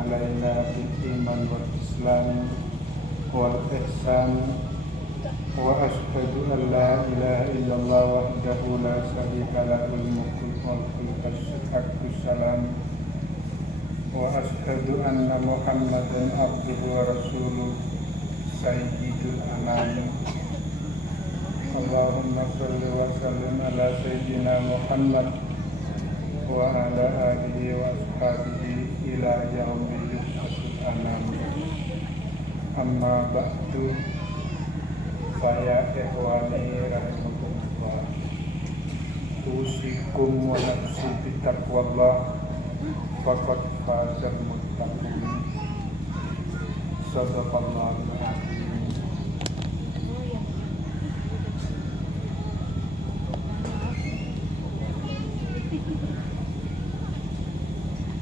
علينا بالإيمان والإسلام والإحسان وأشهد أن لا إله إلا الله وحده لا شريك له الملك والملك السلام وأشهد أن محمدا عبده ورسوله سيد الأنام اللهم صل وسلم على سيدنا محمد وعلى آله وأصحابه إلى يوم يبعث الأنام. Amma ba'du, saya ikhwani rahimakumullah, usikum wa nafsi bitaqwallah faqad fazal muttaqin. Shadaqallahul azim.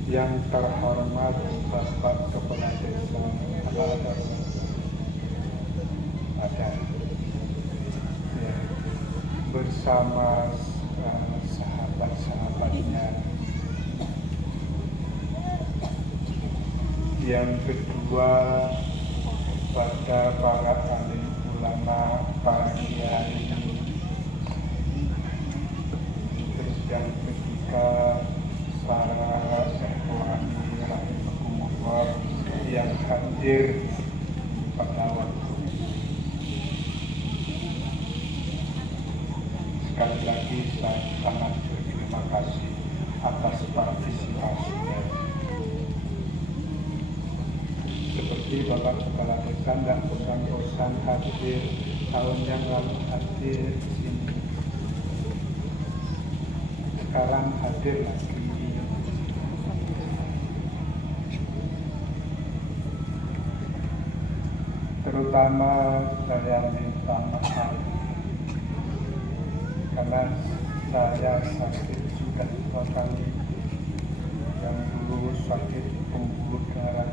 Yang terhormat Bapak Kepala Desa ada ya, bersama sahabat-sahabatnya. Yang kedua, pada para alim ulama, para kiai. Terus yang ketiga, para ikhwani rahimakumullah yang hadir pada waktu. Sekali lagi saya sangat berterima kasih atas partisipasinya. Seperti Bapak Kepala Desa tidak bosan-bosan hadir, tahun yang lalu hadir di sini, sekarang hadir lagi. Terutama saya minta maaf karena saya sakit sudah 2 kali. Yang dulu sakit pembuluh darah,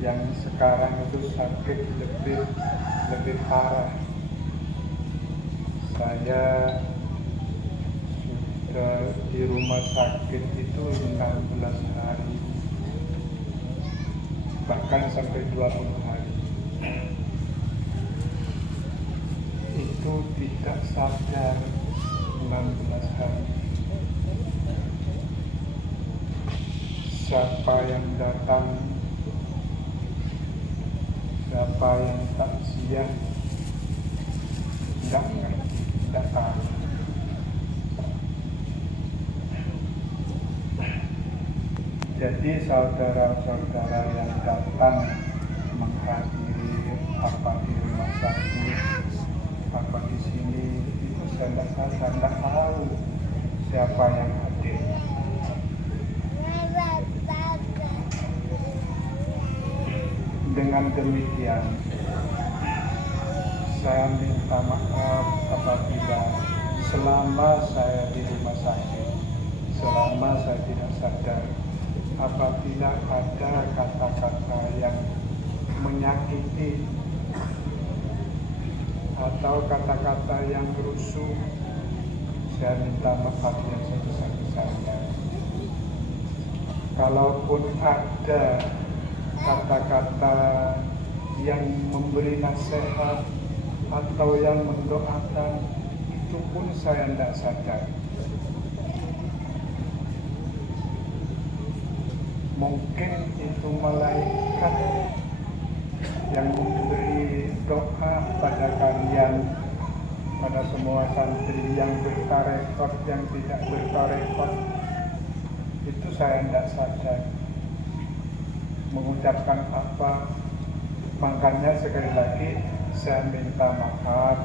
yang sekarang itu sakit lebih parah. Saya sudah di rumah sakit itu 16 hari, bahkan sampai 20 hari. Itu tidak sadar 16 hari. Siapa yang datang, siapa yang takziah, tidak ngerti, tidak tahu. Jadi saudara-saudara yang datang menghadiri apa di rumah sakit, apa di sini, itu saya tidak tahu siapa yang hadir. Dengan demikian, saya minta maaf apabila selama saya di rumah sakit, selama saya tidak sadar, apabila ada kata-kata yang menyakiti atau kata-kata yang rusuh, saya minta maaf yang sebesar-besarnya. Kalaupun ada kata-kata yang memberi nasihat atau yang mendoakan, itu pun saya tidak sadar. Mungkin itu malaikat yang memberi doa pada kalian, pada semua santri yang bertarekot, yang tidak bertarekot. Itu saya tidak sadar mengucapkan apa. Makanya sekali lagi saya minta maaf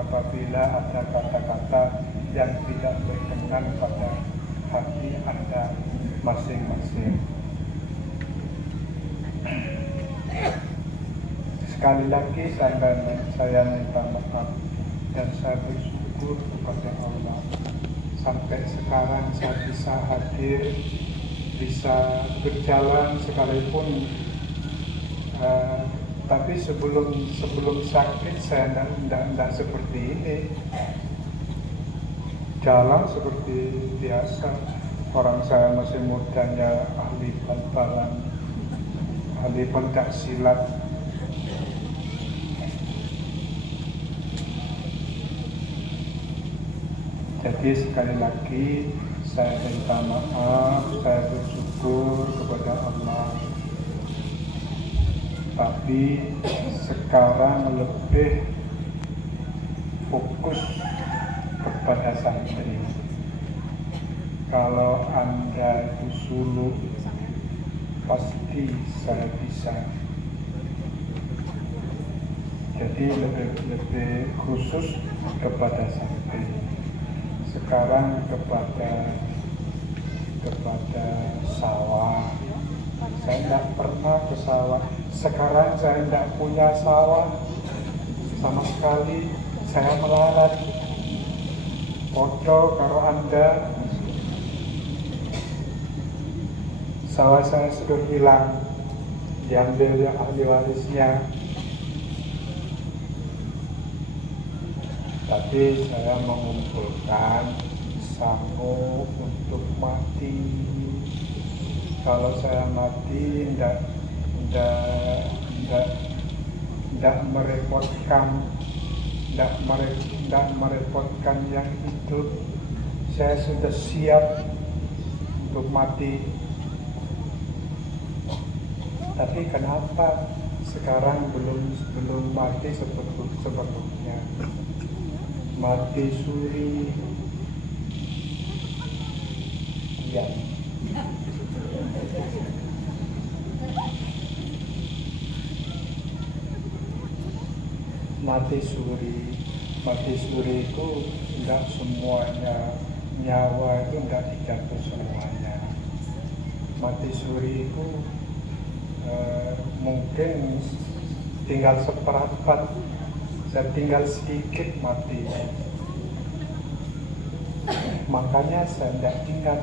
apabila ada kata-kata yang tidak berkenan pada hati Anda masing-masing. Sekali lagi saya minta maaf dan saya bersyukur kepada Allah sampai sekarang saya bisa hadir, bisa berjalan sekalipun. Tapi sebelum sakit saya tidak seperti ini, jalan seperti biasa. orang saya masih mudanya ahli bal-balan, ahli pencak silat. Jadi sekali lagi saya minta maaf, saya bersyukur kepada Allah. Tapi sekarang lebih fokus kepada santri. Kalau Anda itu suluk, pasti saya bisa. Jadi lebih khusus kepada santri. Sekarang kepada sawah. Saya tidak pernah ke sawah. Sekarang saya tidak punya sawah sama sekali. Saya melarat. Foto kalau Anda, sawah saya sudah hilang, diambil ya ahli warisnya. Tapi saya mengumpulkan sanggup untuk mati. Kalau saya mati tidak merepotkan yang hidup. Saya sudah siap untuk mati. Tapi kenapa sekarang belum mati sebetulnya? Mati suri. Ya. Mati suri itu tidak semuanya, nyawa itu tidak dijatuh semuanya. Mati suri itu mungkin tinggal seperempat, dan tinggal sedikit mati. Makanya saya tidak ingat,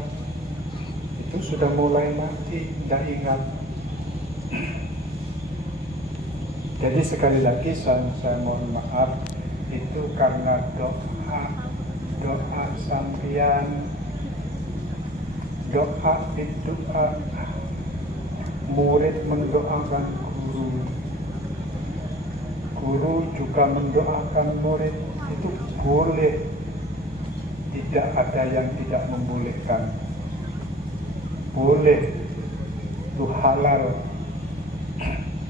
itu sudah mulai mati, tidak ingat. Jadi sekali lagi saya mohon maaf, itu karena doa sampeyan, doa murid mendoakan guru juga mendoakan murid, itu boleh, tidak ada yang tidak membolehkan, boleh, itu halal.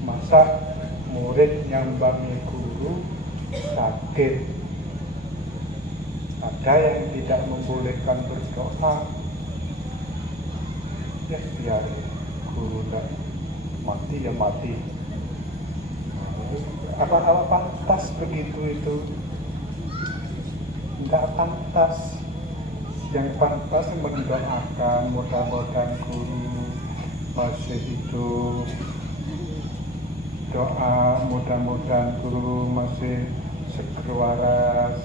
Masa murid nyambangi guru sakit, ada yang tidak membolehkan berdoa, ya biar guru udah mati ya mati. Apa pantas begitu itu? Tidak pantas. Yang pantas mendoakan, mudah-mudahan guru masih hidup, doa mudah-mudahan guru masih seger waras.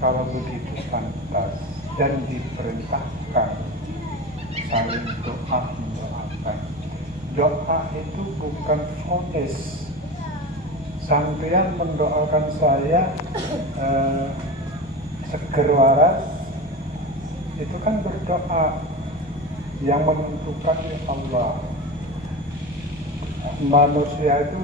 Kalau begitu pantas dan diperintahkan saling doa mendoakan. Doa itu bukan vonis. Sampeyan mendoakan saya seger waras, itu kan berdoa. Yang menentukan Allah. Manusia itu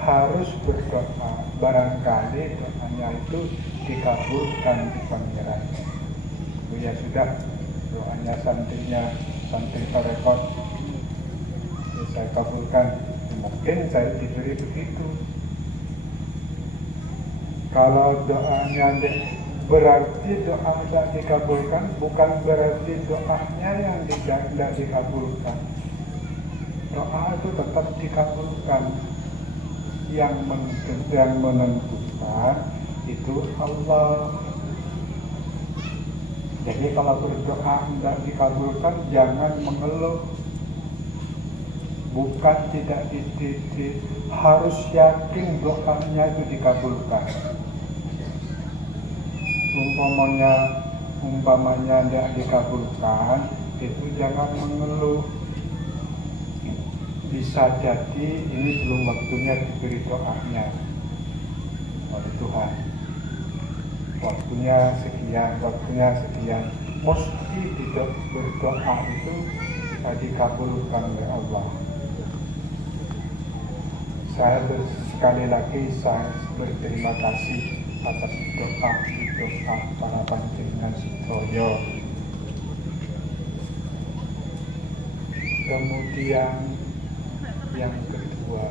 harus berdoa. Barangkali doanya itu dikabulkan di pangeran. Ya sudah, doanya santri tarekat, ya saya kabulkan. Mungkin saya diberi begitu. Kalau doanya berarti doa tidak dikabulkan, bukan berarti doanya yang tidak dikabulkan. Doa itu tetap dikabulkan. Yang menentukan itu Allah. Jadi kalau berdoa tidak dikabulkan, jangan mengeluh. Bukan tidak harus yakin doanya itu dikabulkan. Umpamanya tidak dikabulkan, itu jangan mengeluh. Bisa jadi ini belum waktunya diberi doanya oleh Tuhan. Waktunya sekian. Mesti tidak berdoa itu dikabulkan oleh Allah. Sekali lagi saya berterima kasih atas doa para panjenengan sedaya. Kemudian yang kedua,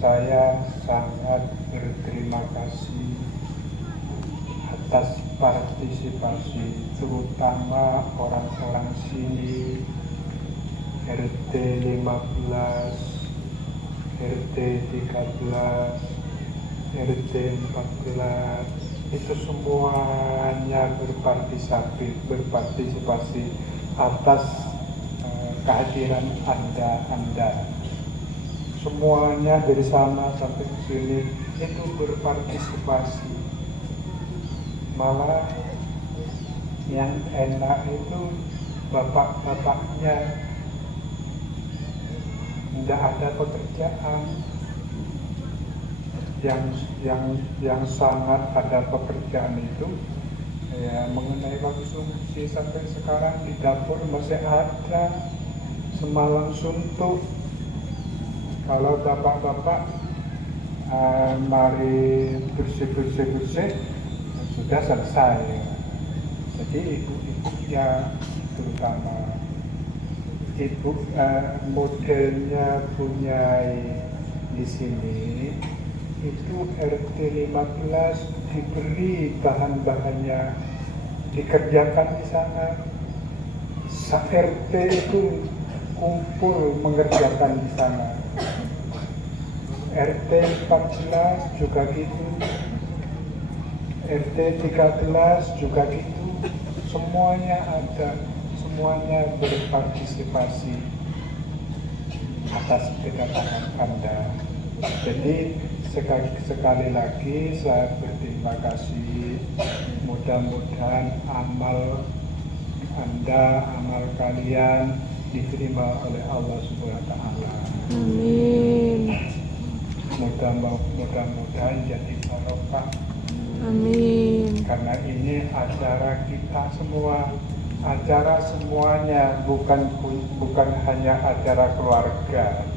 saya sangat berterima kasih atas partisipasi terutama orang-orang sini, RT 15, RT 13, RT 14, itu semuanya berpartisipasi atas kehadiran Anda. Semuanya dari sana sampai ke sini itu berpartisipasi. Malah yang enak itu bapak-bapaknya tidak ada pekerjaan, yang sangat ada pekerjaan itu ya mengenai konsumsi sampai sekarang di dapur masih ada semalam suntuk. Kalau bapak-bapak mari bersih sudah selesai. Jadi ibu-ibunya terutama ibu modelnya punya di sini itu RT 15 diberi bahan-bahannya dikerjakan di sana. RT itu kumpul mengerjakan di sana. RT 14 juga gitu, RT 13 juga gitu, semuanya ada, semuanya berpartisipasi atas kedatangan Anda. Jadi sekali lagi saya berterima kasih. Mudah-mudahan amal Anda, amal kalian diterima oleh Allah Subhanahu wa Ta'ala. Amin. Mudah-mudahan jadi barokah. Amin. Karena ini acara kita semua, acara semuanya, bukan hanya acara keluarga,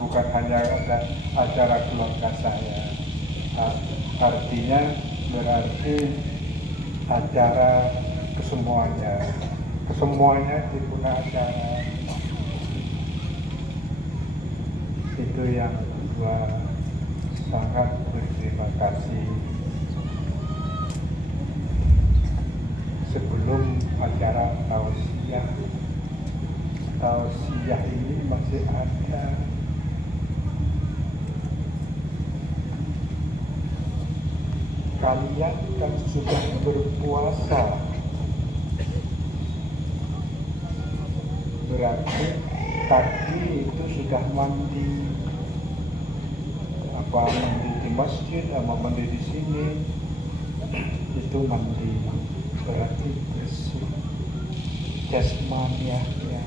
bukan hanya acara keluarga saya. Artinya berarti acara kesemuanya dipunya acara. Itu yang kedua, sangat berterima kasih. Sebelum acara tausiah ini masih ada. Kalian kan sudah berpuasa, berarti tadi itu sudah mandi, apa mandi di masjid sama mandi di sini, itu mandi berarti bersih jasmaniahnya,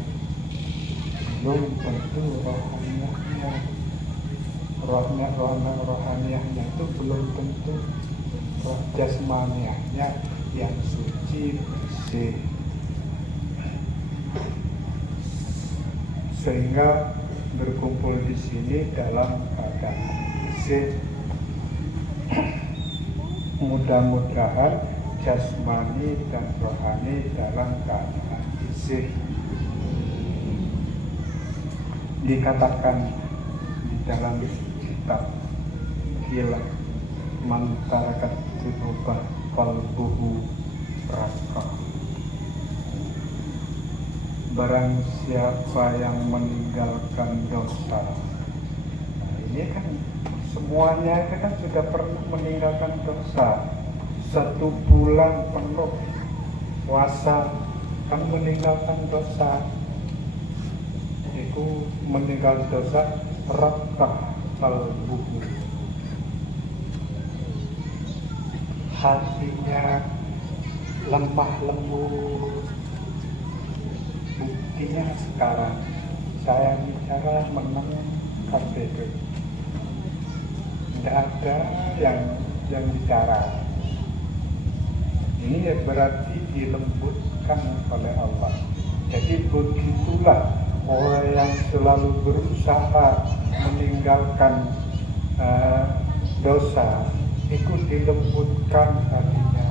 belum tentu rohaniahnya itu belum tentu. Roh jasmaniahnya yang suci bersih, sehingga berkumpul di sini dalam keadaan bersih. Mudah-mudahan jasmani dan rohani dalam keadaan bersih. Dikatakan di dalam kitab Gila Mantarakat Dirubah Kalbuhu Raka, barang siapa yang meninggalkan dosa. Nah, ini kan semuanya kan sudah pernah meninggalkan dosa. 1 bulan penuh puasa kan meninggalkan dosa. Itu meninggal dosa raka kalbuhu, hatinya lemah lembut. Buktinya sekarang saya bicara menang KPP, tidak ada yang bicara. Ini berarti dilembutkan oleh Allah. Jadi begitulah orang yang selalu berusaha meninggalkan dosa, itu dilembutkan hatinya.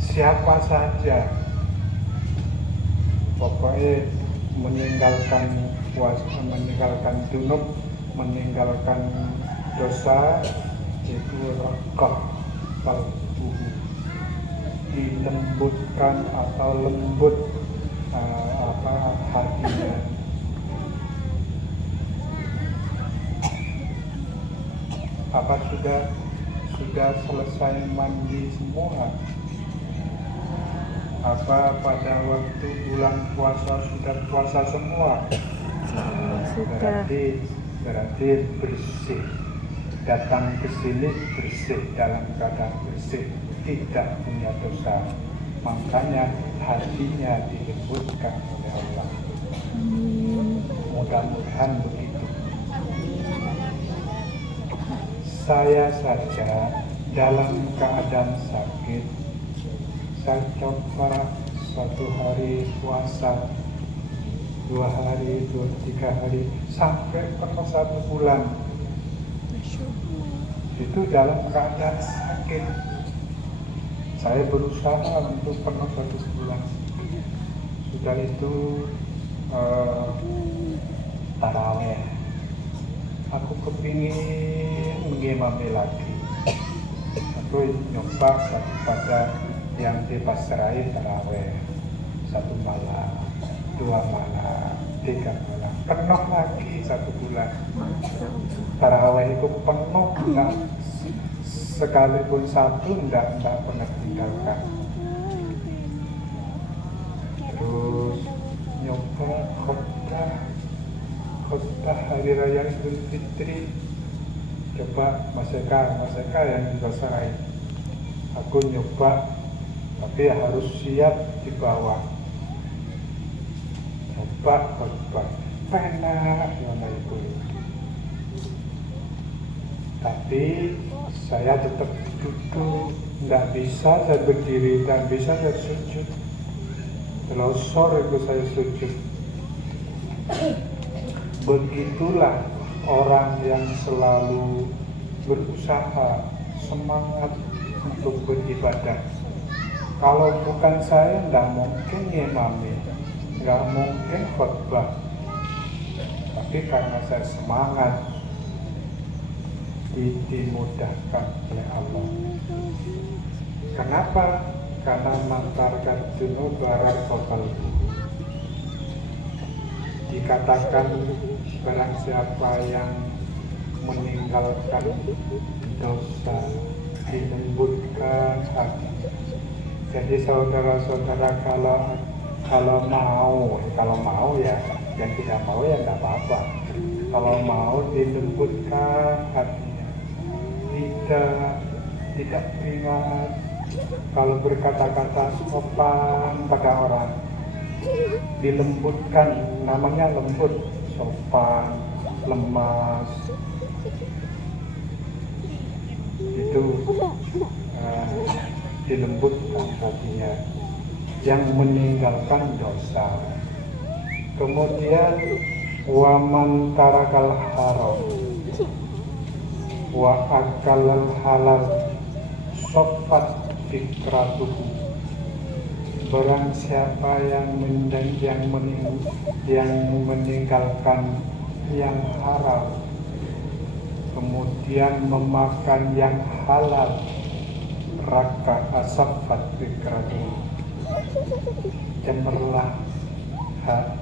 Siapa saja pokoknya meninggalkan puasa, meninggalkan junub, meninggalkan dosa, itu raqah qalbuhu, dilembutkan atau lembut hatinya. Apa sudah selesai mandi semua? Apa pada waktu bulan puasa sudah puasa semua? Sudah. Berarti bersih. Datang ke sini bersih, dalam keadaan bersih, tidak punya dosa. Makanya hatinya dilembutkan oleh Allah. Mudah-mudahan begitu. Saya saja dalam keadaan sakit, saya coba 1 hari puasa, 2 hari, 3 hari, sampai pernah 1 bulan. Itu dalam keadaan sakit. Saya berusaha untuk penuh 1 bulan. Sudah itu taraweh. Aku kepingin mengimami lagi. Aku nyoba pada yang dipasrai taraweh 1 malam, 2 malam, 3 malam. Penuh lagi 1 bulan. Taraweh itu penuh, enggak, sekalipun 1 enggak pernah tinggalkan. Terus nyoba khotbah hari raya Idul Fitri, coba maseka yang dibasarain. Aku nyoba, tapi harus siap di bawah. Coba khotbah, enak mana itu. Tapi saya tetap duduk, tidak bisa saya berdiri, tidak bisa saya sujud. Telosor itu saya sujud. Begitulah orang yang selalu berusaha, semangat untuk beribadah. Kalau bukan saya, tidak mungkin ngimami, tidak mungkin khotbah. Tapi karena saya semangat, dimudahkan oleh Allah. Kenapa? Karena mantarkan junub barat kopal. Dikatakan barang siapa yang meninggalkan dosa, dilembutkan hati. Jadi saudara-saudara, kalau mau ya, yang tidak mau ya tidak apa-apa. Kalau mau dilembutkan hatinya, tidak ringan. Kalau berkata-kata sopan pada orang, dilembutkan, namanya lembut, sopan, lemas. Itu dilembutkan hatinya, yang meninggalkan dosa. Kemudian waman tarakal haram wa akalal halal sopat fikratuhu. Barang siapa yang meninggalkan yang haram, kemudian memakan yang halal, raka asafat fikratuhu, cemerlah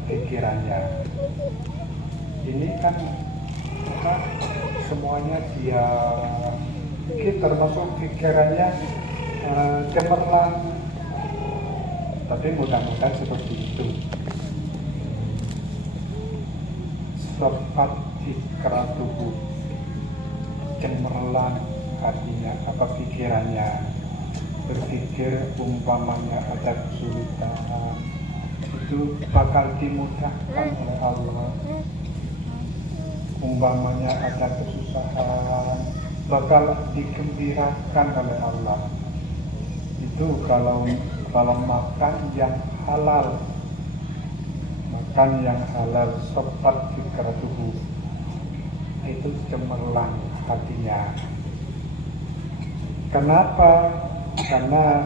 pikirannya. Ini kan semuanya dia, termasuk pikirannya cemerlang. Tapi mudah-mudahan seperti itu. Sopat fikratuhu, cemerlang hatinya, pikirannya. Berpikir umpamanya ada kesulitan, itu bakal dimudahkan oleh Allah. Umpamanya ada kesusahan, bakal digembirakan oleh Allah. itu kalau makan yang halal, makan yang halal sopat fikratuhu, itu cemerlang hatinya. Kenapa? Karena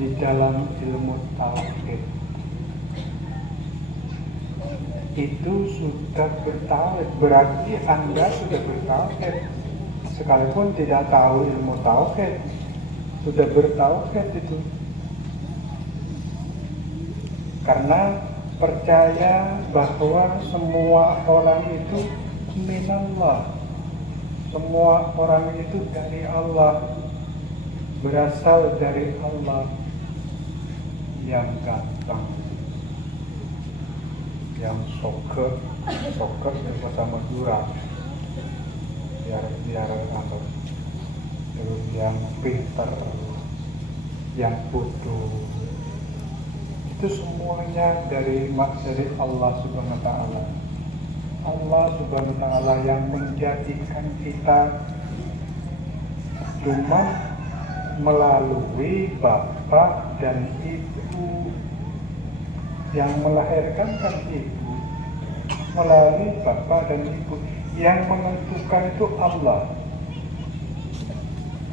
di dalam ilmu tauhid itu sudah bertauhid, berarti Anda sudah bertauhid. Sekalipun tidak tahu ilmu tauhid, sudah bertauhid itu. Karena percaya bahwa semua orang itu minallah, semua orang itu dari Allah, berasal dari Allah yang gampang, yang soker bahasa Madura, biar atau yang pintar, yang bodoh, itu semuanya dari Allah Subhanahu wa Ta'ala. Allah Subhanahu wa Ta'ala yang menjadikan kita cuma melalui bapak dan ibu, yang melahirkan kan ibu, melalui bapak dan ibu, yang menentukan itu Allah.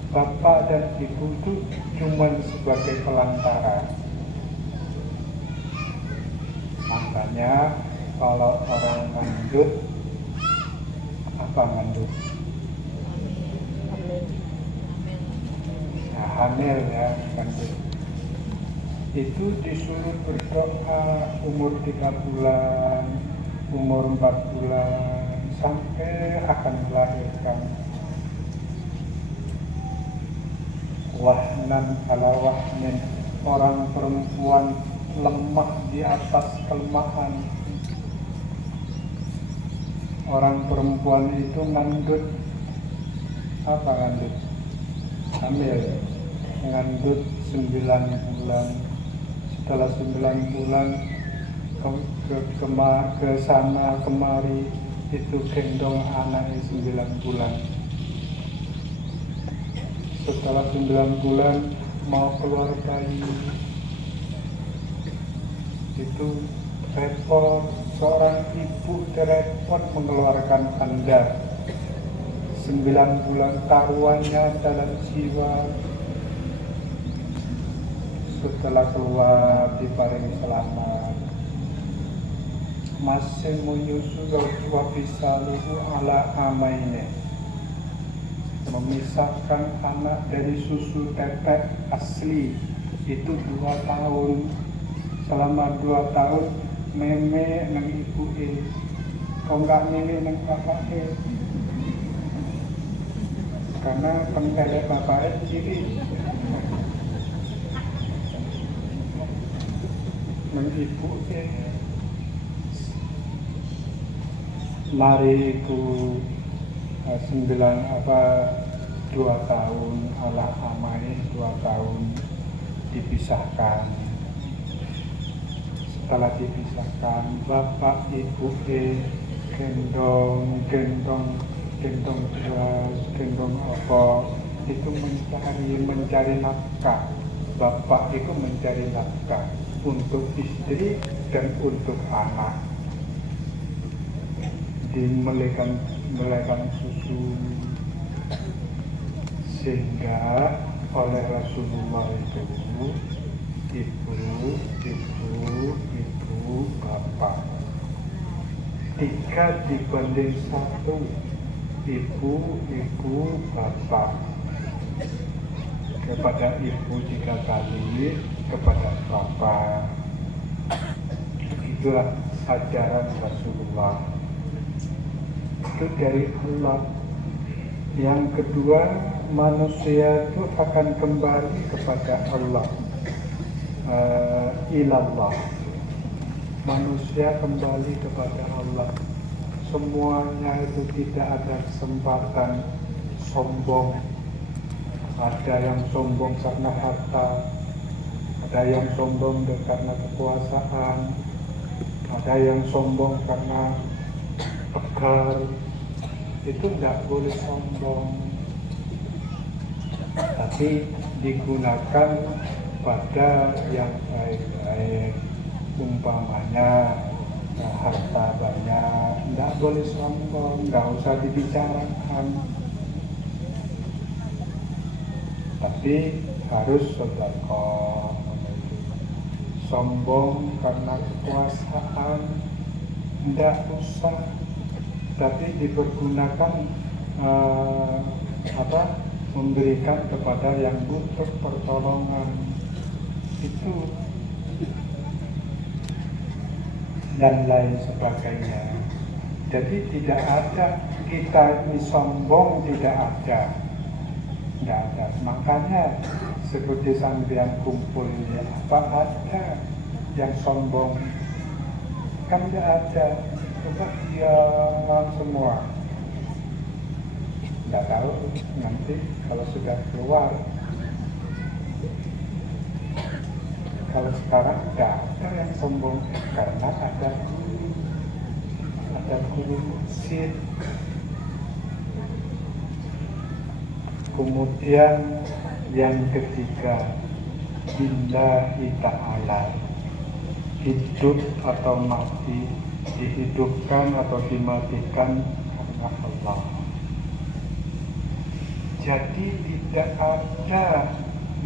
Bapak dan ibu itu cuma sebagai pelantara. Makanya kalau orang mandut, apa mandut? Nah, hamil ya, mandut. Itu disuruh berdoa umur 3 bulan, umur 4 bulan, sampai akan melahirkan. Wahnan ala wahnin, orang perempuan lemah di atas kelemahan. Orang perempuan itu ngandut, apa ngandut? Hamil, ngandut 9 bulan. Setelah 9 bulan ke sana kemari, itu gendong anaknya 9 bulan. Setelah 9 bulan mau keluar bayi, itu repot, seorang ibu repot mengeluarkan Anda. 9 bulan taruhannya dalam jiwa. Setelah keluar diparingi selamat, masih menyusu wa bisaluhu ala amaine, memisahkan anak dari susu tetek asli itu 2 tahun. Selama 2 tahun meme nang ibu kok nggak meme nang bapak karena pentelek bapak ciri nang ibu mari ku 2 tahun ala amai 2 tahun dipisahkan. Setelah dipisahkan, bapak ibu gendong beras, gendong apa, itu mencari nafkah. Bapak itu mencari nafkah untuk istri dan untuk anak. Dimelekan susu, sehingga oleh Rasulullah itu ibu, bapak 3 dibanding 1, ibu, bapak. Kepada ibu 3 kali, kepada bapak. Itulah ajaran Rasulullah. Itu dari Allah. Yang kedua, manusia itu akan kembali kepada Allah. Ilallah, manusia kembali kepada Allah. Semuanya itu tidak ada kesempatan sombong. Ada yang sombong karena harta, ada yang sombong karena kekuasaan, ada yang sombong karena pegal. Itu tidak boleh sombong, tapi digunakan kepada yang baik-baik, umpamanya harta banyak, tidak boleh sombong, nggak usah dibicarakan, tapi harus sedekah. Sombong karena kekuasaan tidak usah, tapi dipergunakan memberikan kepada yang butuh pertolongan itu dan lain sebagainya. Jadi tidak ada kita ini sombong, tidak ada. Makanya seperti sampean kumpul ini, apa ada yang sombong? Kan tidak ada. Coba diam semua. Tidak tahu nanti kalau sudah keluar. Kalau sekarang tidak ada yang sombong karena ada guru musik. Kemudian yang ketiga, billahi ta'ala, hidup atau mati, dihidupkan atau dimatikan karena Allah. Jadi tidak ada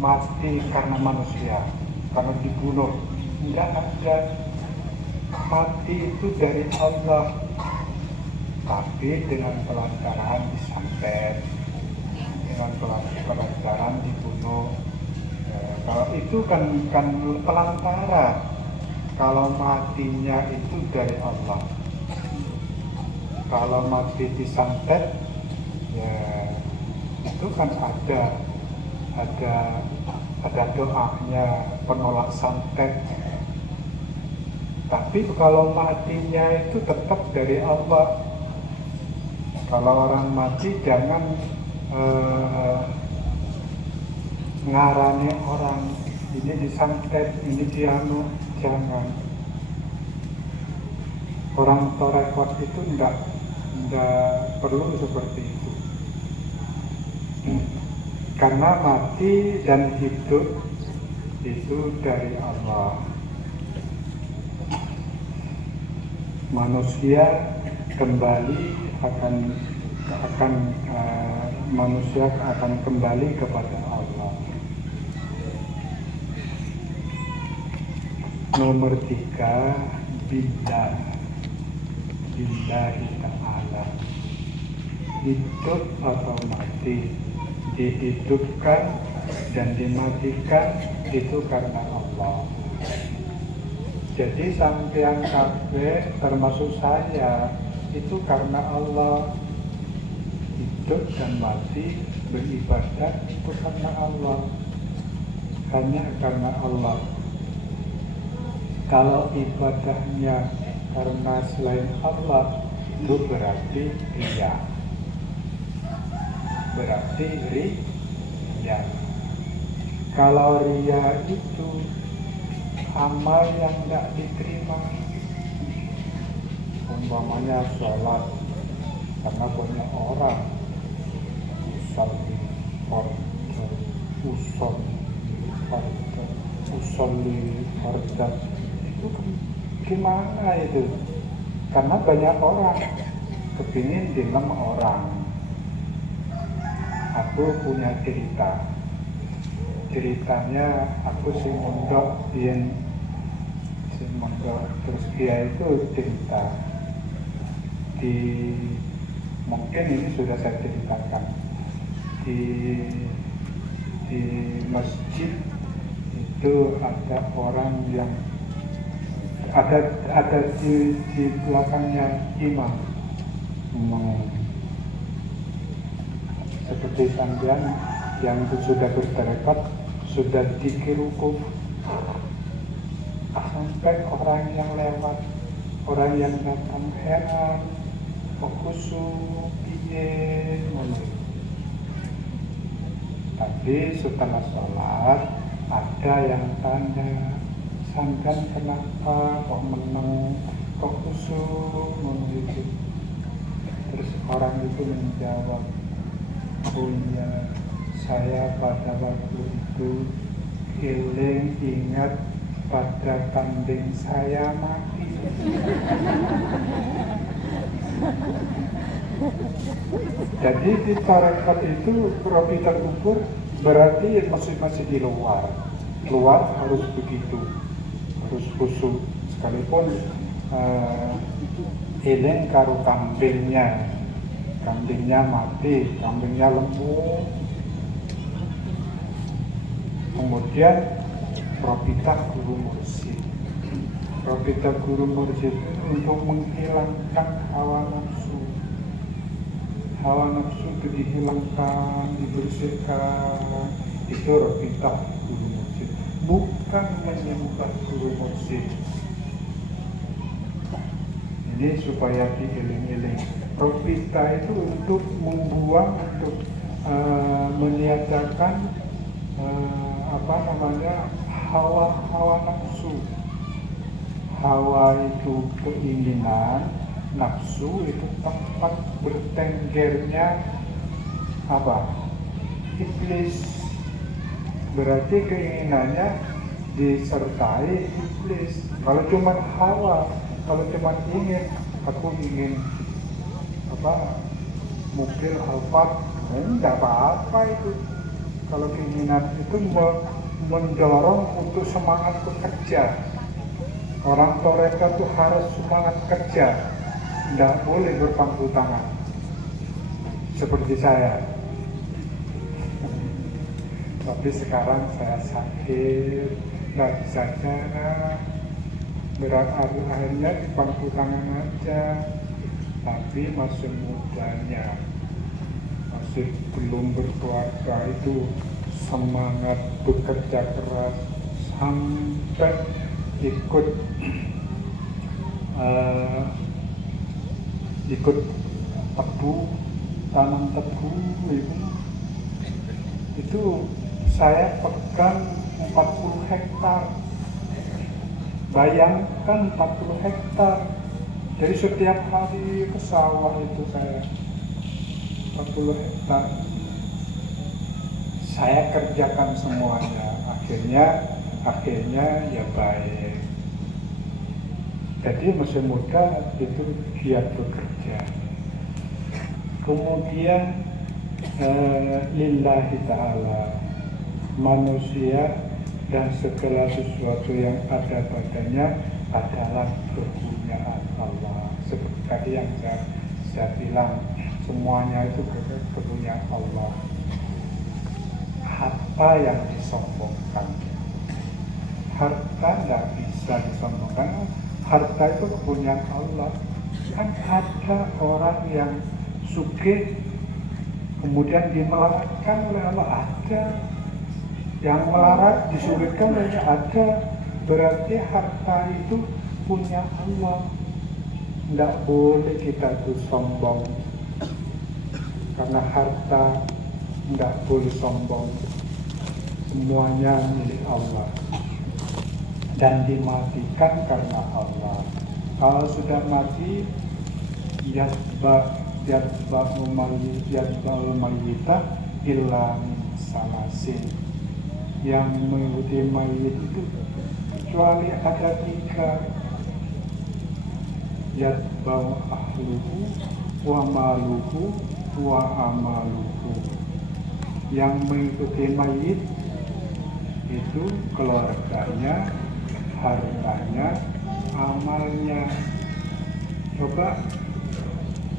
mati karena manusia, karena dibunuh. Tidak ada. Mati itu dari Allah, tapi dengan pelantaran disantet, dengan pelantaran dibunuh. Kalau itu kan pelantara. Kalau matinya itu dari Allah. Kalau mati disantet, ya itu kan ada doanya penolak santet. Tapi kalau matinya itu tetap dari Allah. Kalau orang mati jangan ngarani orang ini disantet, ini dianu, jangan. Orang torekot itu enggak perlu seperti itu. Karena mati dan hidup itu dari Allah. Manusia manusia akan kembali kepada Allah. Nomor 3, billahi ta'ala, hidup atau mati, dihidupkan dan dimatikan itu karena Allah. Jadi sampean kabeh termasuk saya itu karena Allah. Hidup dan mati beribadah itu karena Allah, hanya karena Allah. Kalau ibadahnya karena selain Allah, itu berarti riya. Kalau riya itu amal yang tidak diterima, umpamanya sholat, karena banyak orang usolli fardan itu gimana itu? Karena banyak orang kepingin di 6 orang. Aku punya ceritanya aku mondok terus dia itu cerita mungkin ini sudah saya ceritakan di masjid itu ada orang yang ada di belakangnya imam seperti sampean yang sudah bertarekat, sudah dikirukum, sampai orang yang lewat, orang yang datang heran, kok kusuk, piye, tapi setelah sholat ada yang tanya, sampean kenapa kok menang, kok kusuk, gitu. Terus orang itu menjawab, oh iya, saya pada waktu itu eling ingat pada kambing saya mati. Jadi di tarekat itu roti terkubur berarti masih di luar. Keluar harus begitu, harus khusyuk. Sekalipun eling karo kambingnya mati, kambingnya lembut. Kemudian Robita Guru Mursyid. Robita Guru Mursyid untuk menghilangkan hawa nafsu. Hawa nafsu itu dihilangkan, dibersihkan. Itu Robita Guru Mursyid. Bukan menyembah Guru Mursyid. Ini supaya dieling-eling. Robita itu untuk membuang, untuk meniadakan hawa nafsu. Hawa itu keinginan, nafsu itu tempat bertenggernya iblis. Berarti keinginannya disertai iblis. Kalau cuma hawa, kalau cuma aku ingin mobil Alphard, enggak apa-apa itu. Kalau keinginan itu mendorong untuk semangat bekerja. Orang Torekat itu harus semangat kerja, tidak boleh berpangku tangan. Seperti saya. Tapi sekarang saya sakit, tidak bisa jalan. Akhirnya di pangku tangan aja. Tapi masih mudanya, masih belum berkeluarga itu semangat bekerja keras sampai ikut tebu, tanam tebu itu saya pegang 40 hektar. Bayangkan 40 hektar. Jadi setiap hari ke sawah itu saya 40 hektar. Saya kerjakan semuanya. Akhirnya ya baik. Jadi masih muda itu giat bekerja. Kemudian lillahi ta'ala, manusia dan segala sesuatu yang ada padanya adalah kepunyaan Allah. Seperti tadi yang saya bilang, semuanya itu kepunyaan Allah. Harta yang disombongkan, harta tidak bisa disombongkan. Harta itu kepunyaan Allah. Kan ada orang yang sugih kemudian dimelaratkan oleh Allah, ada. Yang melarat disulitkan oleh ada. Berarti harta itu punya Allah. Tidak boleh kita itu sombong. Karena harta tidak boleh sombong. Semuanya milik Allah. Dan dimatikan karena Allah. Kalau sudah mati, yatba'ul mayyita illa min salasin. Yang mengikuti mayit itu kecuali ada 3. Yatba'u ahluhu wa maluhu wa amaluhu. Yang mengikuti mayit itu keluarganya, hartanya, amalnya. Coba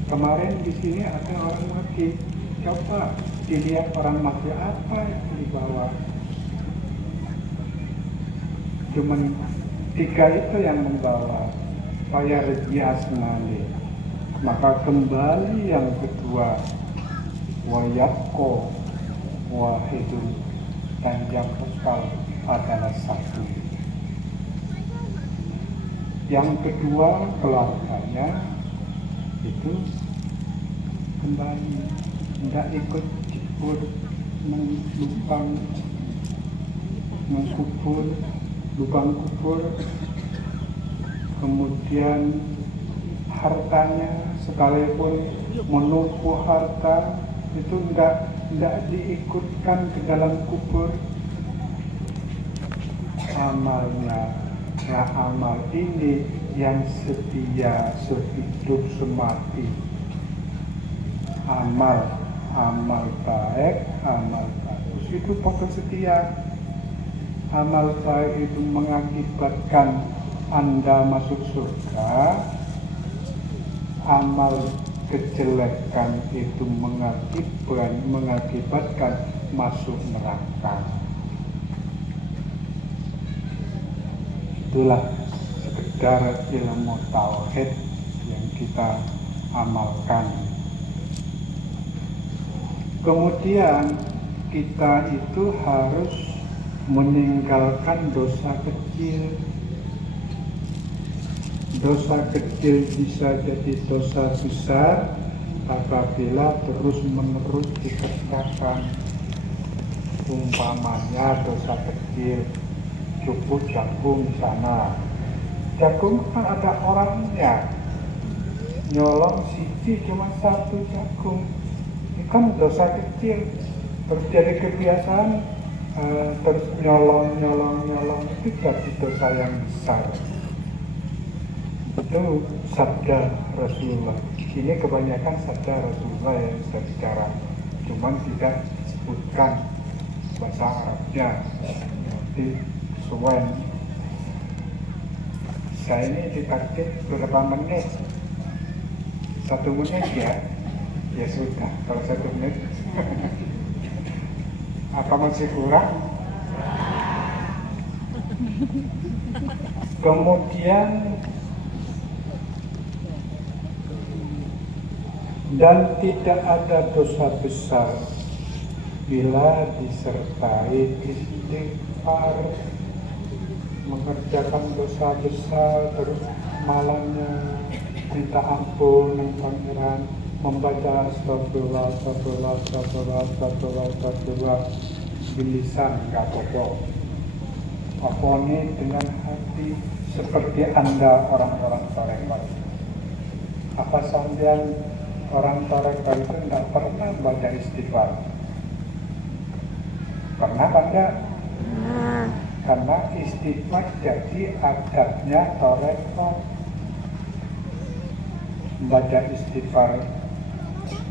kemarin di sini ada orang mati. Coba dilihat orang mati apa yang dibawa. Cuman 3 itu yang membawa. Supaya rezeki asmani. Maka kembali yang kedua, wayakko wahidun, dan yang kekal adalah satu. Yang kedua, keluarganya itu kembali, tidak ikut jebur mengkubur, lubang kubur. Kemudian hartanya, sekalipun menumpu harta itu tidak diikutkan ke dalam kubur. amalnya. Nah, amal ini yang setia sehidup semati. Amal baik, amal bagus itu pokok setia. Amal baik itu mengakibatkan Anda masuk surga. Amal kejelekan itu mengakibatkan masuk neraka. Itulah sekedar ilmu tauhid yang kita amalkan. Kemudian kita itu harus meninggalkan dosa kecil. Dosa kecil bisa jadi dosa besar apabila terus-menerus dikerjakan. Umpamanya dosa kecil, cukup jagung di sana. Jagung kan ada orangnya. Nyolong siji cuma satu jagung. Ini kan dosa kecil. Terus jadi kebiasaan terus nyolong itu jadi dosa yang besar. Itu sabda Rasulullah. Ini kebanyakan sabda Rasulullah yang saya bicara, cuman tidak disebutkan bahasa Arabnya. Nanti suwen. Saya ini ditarget berapa menit? 1 menit ya? Ya sudah, kalau 1 menit. Apa masih kurang? Kemudian dan tidak ada dosa besar bila disertai istighfar. Mengerjakan dosa besar terus malamnya minta ampun dengan Pangeran, membaca astagfirullah bilisan nggak apa-apa. Apa ini dengan hati seperti Anda orang-orang Torekot. Apa sampean orang Torekot itu tidak pernah baca istighfar? Pernah baca? Karena istighfar jadi adabnya Torekot. Baca istighfar,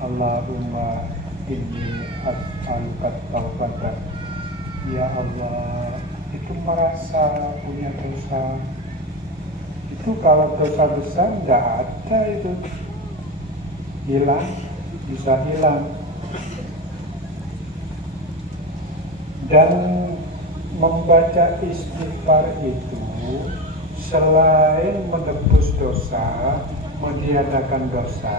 Allahumma inni as'aluka taubatan. Ya Allah, itu merasa punya dosa. Itu kalau dosa besar tidak ada itu. Hilang, bisa hilang. Dan membaca istighfar itu selain menebus dosa, meniadakan dosa,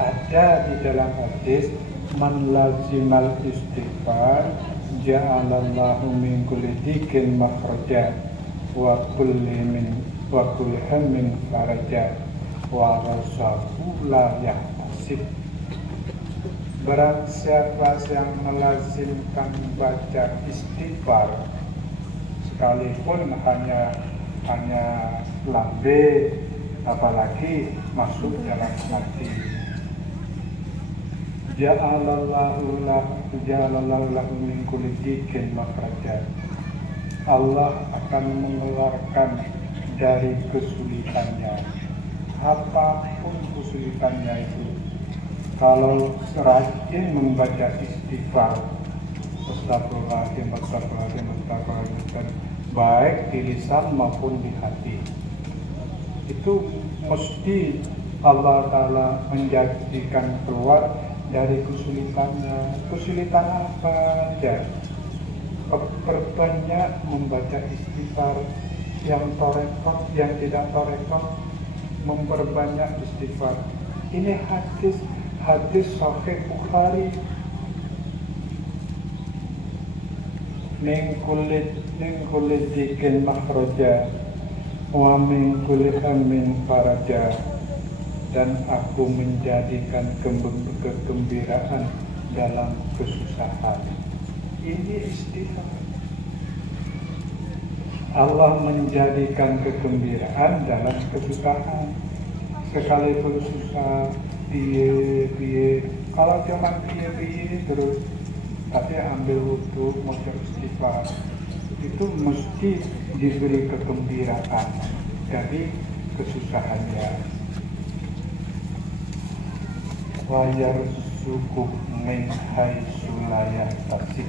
ada di dalam hadis man lazimal istighfar ja'alallahu min kulli dhikin makhraja wa kulli hammin faraja wa rasahu la yahtasib. Barang siapa yang melazimkan baca istighfar sekalipun hanya lambe, apalagi masuk dalam hati, ja'alallahu lahu min kulli dhikin makhraja. Allah akan mengeluarkan dari kesulitannya, apapun kesulitannya itu. Kalau rajin membaca istighfar, astagfirullahaladzim, baik di lisan maupun di hati, itu mesti Allah Ta'ala menjadikan keluar dari kesulitannya. Kesulitan apa aja? Perbanyak membaca istighfar. Yang torekot, yang tidak torekot, memperbanyak istighfar. Ini hadis Sahih Bukhari. Min kulli dhikin makhraja wa min kulli hammin faraja. Dan aku menjadikan kegembiraan dalam kesusahan. Ini istighfar. Allah menjadikan kegembiraan dalam kesusahan. Sekalipun susah, piye, kalau cuma piye terus, tapi ambil wudhu, mau istighfar, itu itu mesti diberi kegembiraan dari kesusahannya. Wayar suku min haitsu la yahtasib,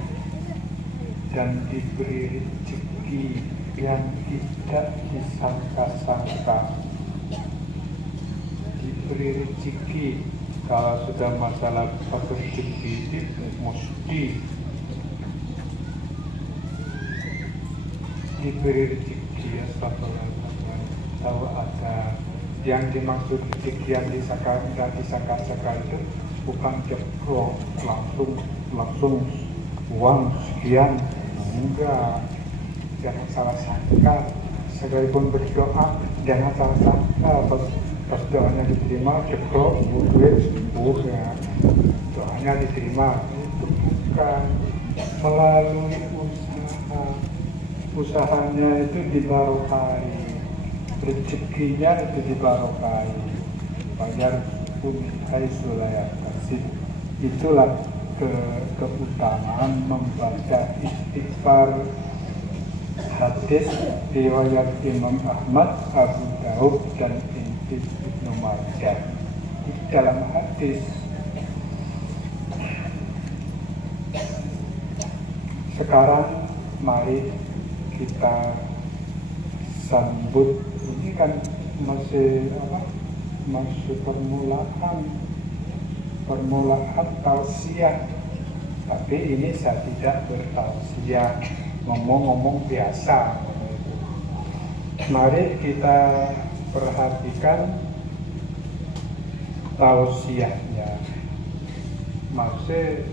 dan diberi rezeki yang tidak disangka-sangka. Diberi rezeki, kalau sudah masalah rezeki itu mesti diberi rezeki. Ya, tahu ada yang dimaksud rezeki yang nggak disangka-sangka itu bukan ceplok langsung uang sekian, enggak. Jangan salah sangka, sekalipun berdoa jangan salah sangka pas doanya diterima ceplok duit ya, doanya diterima. Itu bukan, melalui usahanya itu dibarokai, rezekinya itu dibarokai. Wajar haitsu la yahtasib. Itulah keutamaan membaca istighfar. Hadis riwayat Imam Ahmad, Abu Daud, dan Ibnu Majah. Di dalam hadis, sekarang mari kita sambut. Ini kan masih permulaan tausiah, tapi ini saya tidak bertausiah, ngomong-ngomong biasa. Mari kita perhatikan tausiahnya. Masih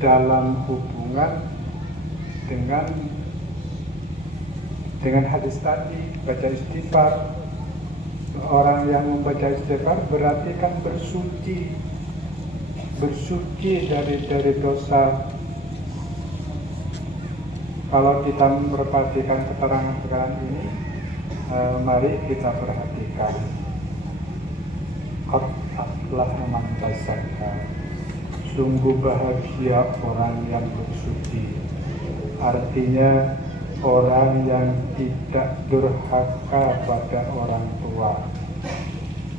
dalam hubungan dengan hadis tadi, baca istighfar. Orang yang membaca istighfar berarti kan bersuci dari dosa. Kalau kita memperhatikan keterangan ini, mari kita perhatikan. Qad aflaha man tazakka, sungguh bahagia orang yang bersuci. Artinya orang yang tidak durhaka pada orang tua,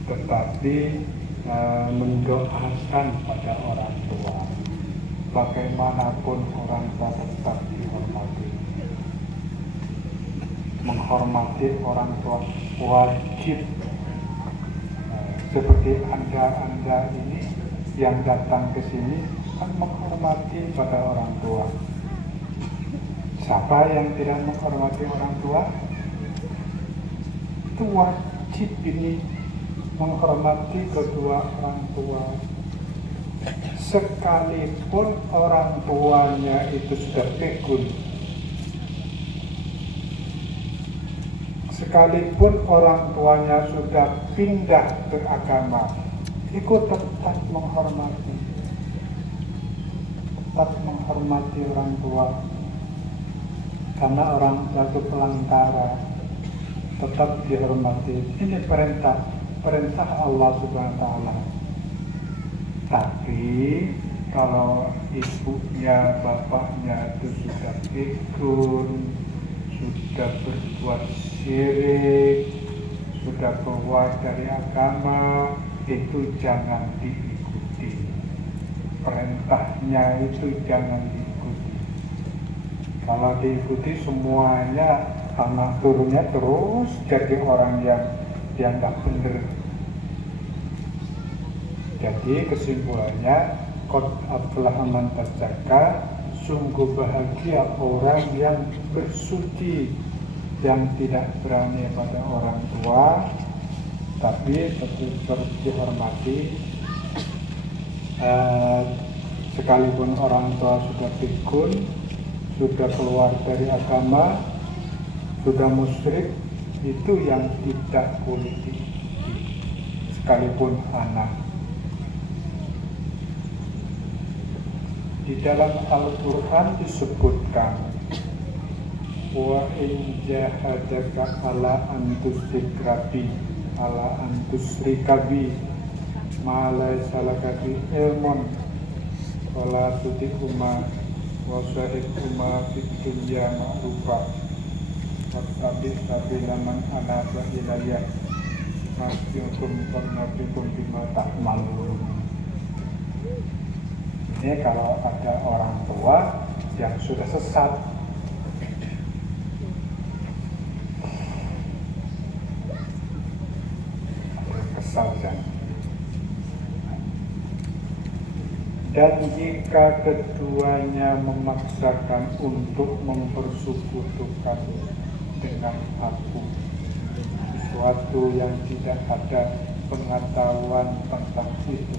tetapi mendoakan pada orang tua. Bagaimanapun orang tua tetap dihormati. Menghormati orang tua wajib. Seperti Anda ini yang datang ke sini kan menghormati pada orang tua. Siapa yang tidak menghormati orang tua? Itu wajib ini, menghormati kedua orang tua. Sekalipun orang tuanya itu sudah pikun, sekalipun orang tuanya sudah pindah ke agama, ikut tetap menghormati orang tua. Karena orang jatuh pelanggaran tetap dihormati. Ini perintah Allah Subhanahu wa Ta'ala. Tapi kalau ibunya, bapaknya itu sudah pikun, sudah berbuat syirik, sudah keluar dari agama, itu jangan diikuti. Perintahnya itu jangan diikuti. Kalau diikuti semuanya, anak turunnya terus jadi orang yang nggak benar. Jadi kesimpulannya, qad aflaha man tazakka, sungguh bahagia orang yang bersuci, yang tidak berani pada orang tua, tapi tetap dihormati. Sekalipun orang tua sudah pikun, sudah keluar dari agama, sudah musyrik, itu yang tidak boleh diikuti, sekalipun anak. Di dalam Al-Quran disebutkan, wa in jahadaka ala antusrikabi ma laysa laka bi ilmun fala tutihuma wa syahiduma fid dunya ma'rufa wattabi' man anaba ilayya masyukum nabikum bima ta'malun. Ini kalau ada orang tua yang sudah sesat, kesal kan? Dan jika keduanya memaksakan untuk mempersekutukan dengan aku sesuatu yang tidak ada pengetahuan tentang itu,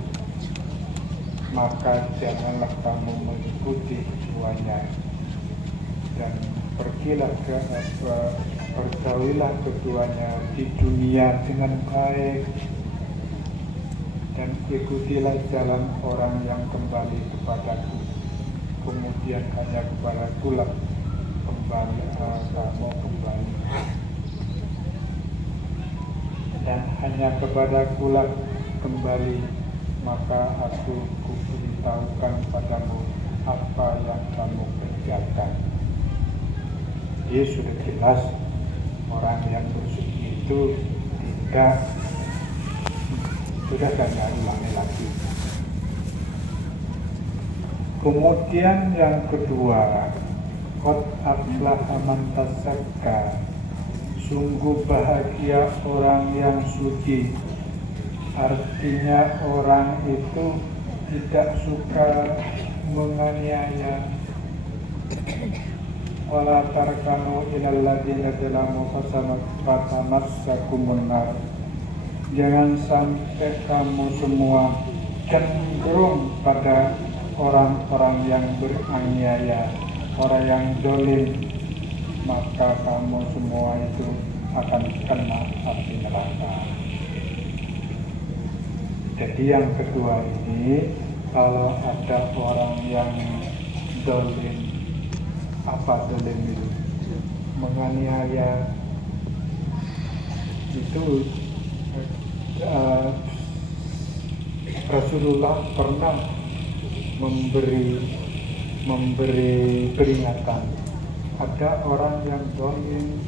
maka janganlah kamu mengikuti keduanya, dan pergilah pergaulilah keduanya di dunia dengan baik, dan ikutilah jalan orang yang kembali kepadaku, kemudian hanya kepadaku lah kamu kembali, dan hanya kepadaku lah kembali, maka aku beritahukan padamu apa yang kamu kerjakan. Dia sudah jelas orang yang bersuci itu tidak, sudah tidak ulangi lagi. Kemudian yang kedua, qad aflaha man tazakka, sungguh bahagia orang yang suci. Artinya orang itu tidak suka menganiaya. Wala tarkanu ilal ladzina zalamu fatamassakumun nar. Jangan sampai kamu semua cenderung pada orang-orang yang beraniaya, orang yang zalim, maka kamu semua itu akan kena api neraka. Jadi yang kedua ini, kalau ada orang yang zalim, apa zalim itu? Menganiaya, itu Rasulullah pernah memberi peringatan. Ada orang yang zalim,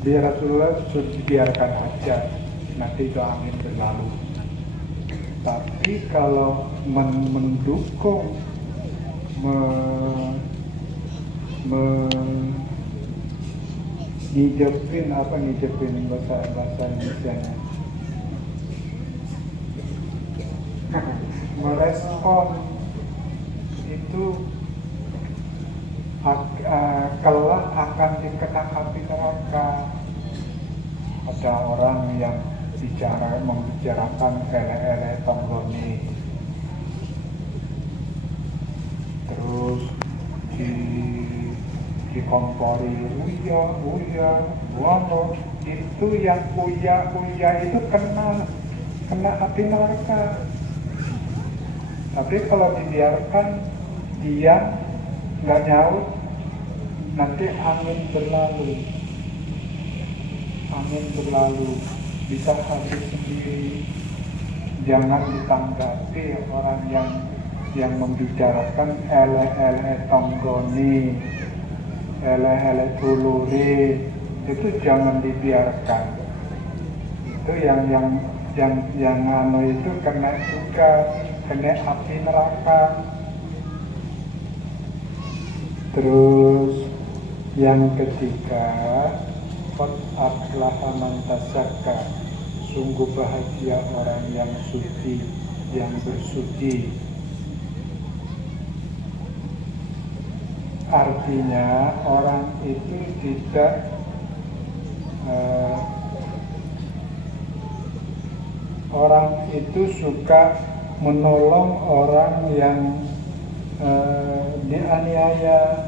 biar Rasulullah dibiarkan aja, nanti itu angin berlalu. Tapi kalau mendukung, ngijepin bahasa Indonesia-nya, merespon itu kelak akan dikena api neraka. Ada orang yang membicarakan ele-ele tonggoni, terus dikompori uya, wono, itu yang uya itu kena api neraka. Tapi kalau dibiarkan diam, nggak nyaut, nanti angin berlalu, bisa habis sendiri. Jangan ditanggapi orang yang membicarakan ele-ele tonggoni, ele-ele duluri, itu jangan dibiarkan. Itu yang anu itu kena api neraka. Terus yang ketiga, qad aflaha man tazakka, sungguh bahagia orang yang suci, yang bersuci. Artinya orang itu tidak orang itu suka menolong orang yang dianiaya,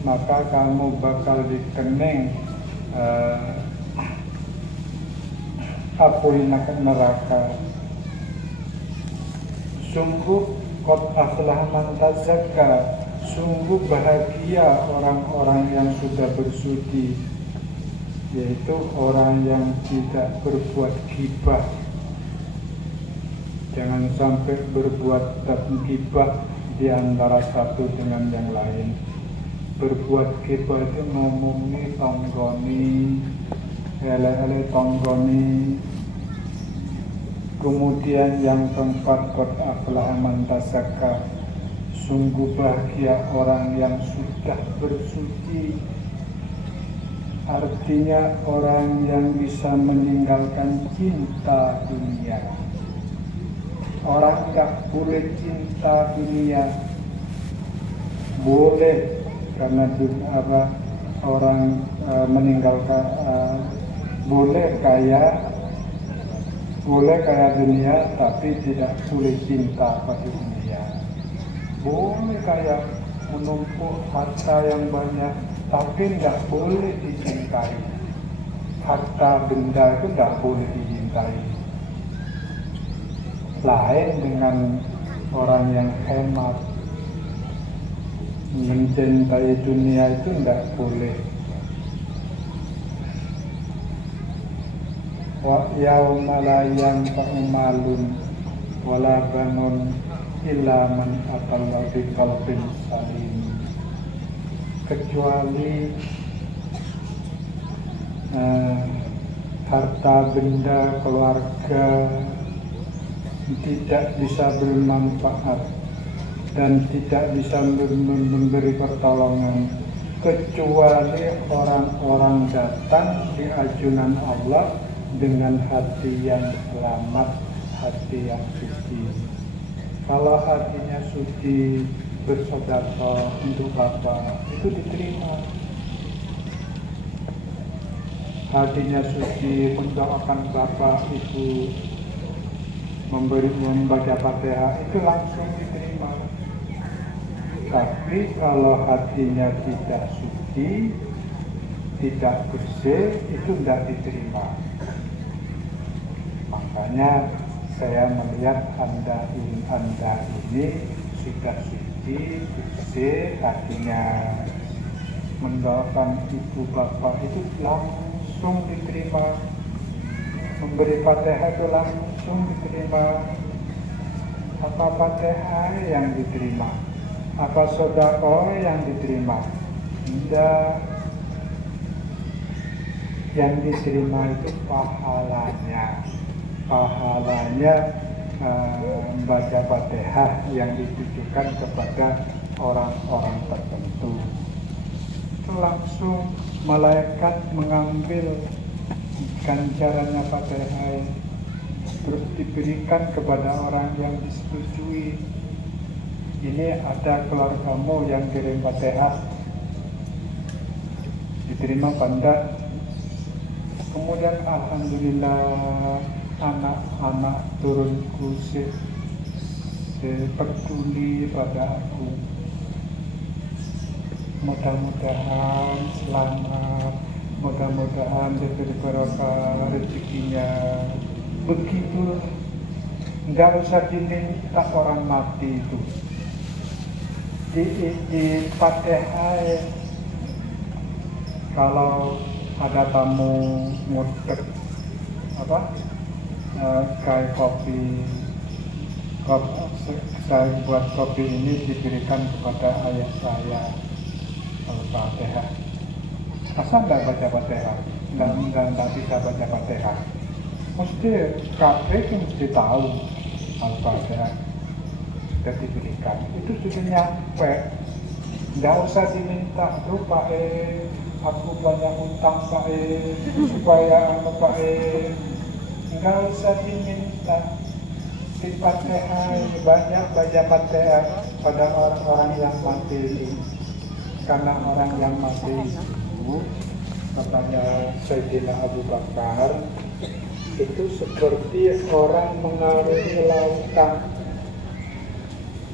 maka kamu bakal dikening api neraka. Sungguh qad aflaha man tazakka, sungguh bahagia orang-orang yang sudah bersuci, yaitu orang yang tidak berbuat ghibah. Jangan sampai berbuat gibah di antara satu dengan yang lain. Berbuat ghibah itu ngomongi tonggoni, ele-ele tonggoni. Kemudian yang keempat, qad aflaha man tazakka, sungguh bahagia orang yang sudah bersuci. Artinya orang yang bisa meninggalkan cinta dunia. Orang tak boleh cinta dunia, boleh karena orang meninggalkan boleh kaya dunia, tapi tidak boleh cinta pada dunia. Boleh kaya menumpuk harta yang banyak, tapi tidak boleh dicintai. Harta benda itu tidak boleh dicintai. Lain dengan orang yang hemat, mencintai dunia itu tidak boleh. Wa yauma la yanfa'u malun wala banun illa man atallaha biqalbin salim. Kecuali harta benda, keluarga tidak bisa bermanfaat dan tidak bisa memberi pertolongan kecuali orang-orang datang di ajunan Allah dengan hati yang selamat, hati yang suci. Kalau hatinya suci, bersedekah untuk Bapak itu diterima. Hatinya suci, mendoakan Bapak Ibu, membaca Fatihah itu langsung diterima. Tapi kalau hatinya tidak suci, tidak bersih, itu tidak diterima. Makanya saya melihat Anda ini sudah suci, bersih, hatinya mendoakan ibu bapak itu langsung diterima. Memberi Fatihah itu langsung diterima. Apa Fatihah yang diterima? Apa sedekah yang diterima? Tidak. Yang diterima itu pahalanya. Membaca Fatihah yang ditujukan kepada orang-orang tertentu. Itu langsung malaikat mengambil ganjarannya Fatihah, terus diberikan kepada orang yang disetujui. Ini ada keluargamu yang kirim Fatihah, diterima pada. Kemudian alhamdulillah anak-anak turunku peduli pada aku. Mudah-mudahan selamat, mudah-mudahan diberi barokah rezekinya. Begitu, nggak usah diminta orang mati itu. Di Fatihah, kalau ada tamu ngudek kayak kopi, saya buat kopi ini diberikan kepada ayah saya Al-Fatihah. Masa nggak baca Fatihah? Nggak bisa baca Fatihah. Mesti kafe itu mesti tahu Al-Fatihah sudah diberikan. Itu sudah nyampe. Nggak usah diminta tuh Pak aku banyak utang Pak supaya Pak nggak usah diminta. Di Fatihah banyak baca Fatihah pada orang-orang yang mati. Karena orang yang mati itu, katanya Sayyidina Abu Bakar, itu seperti orang mengarungi lautan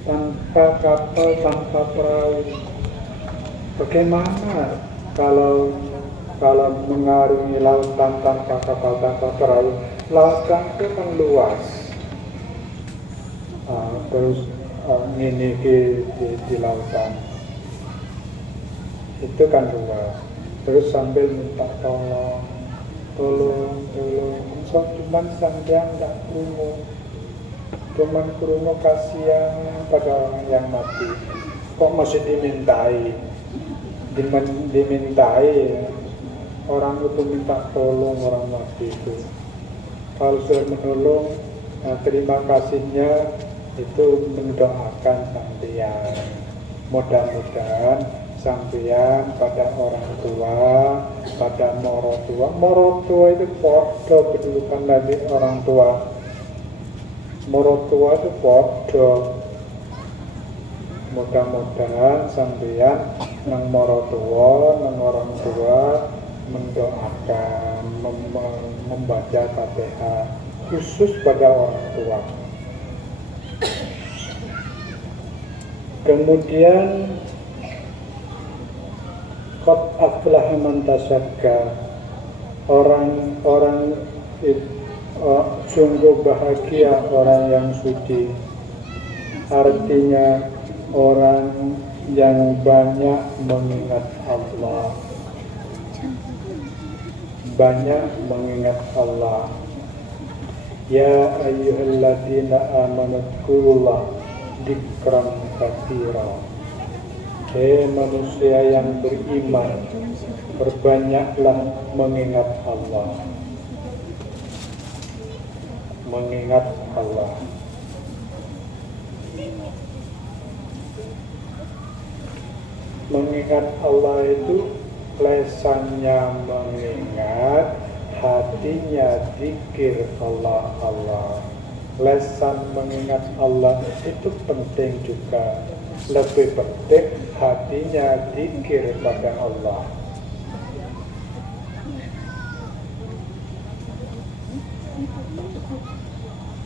tanpa kapal, tanpa perahu. Bagaimana kalau mengarungi lautan tanpa kapal, tanpa perahu? Lautan itu kan luas. Terus ini di lautan itu kan luas. Terus sambil minta tolong. So, cuman sampean nggak krungu, kasihan pada orang yang mati. Kok masih dimintai? Dimintai, orang itu minta tolong orang mati itu. Kalau sudah menolong, terima kasihnya itu mendoakan sampeyan. Mudah-mudahan sampeyan pada orang tua, pada morotua. Morotua itu podo kedudukan dari orang tua. Morotua itu podo. Mudah-mudahan sampeyan nang morotua, nang orang tua mendoakan, membaca Fatihah khusus pada orang tua. Kemudian qad aflaha man tazakka, orang sungguh bahagia orang yang suci. Artinya orang yang banyak mengingat Allah, banyak mengingat Allah. Ya ayyuhalladzina amanu dzkurullah dzikran katsira. Hei manusia yang beriman, perbanyaklah mengingat Allah. Mengingat Allah. Mengingat Allah itu lesannya mengingat, hatinya zikir Allah. Lesan mengingat Allah itu penting juga. Lebih penting hatinya zikir pada Allah.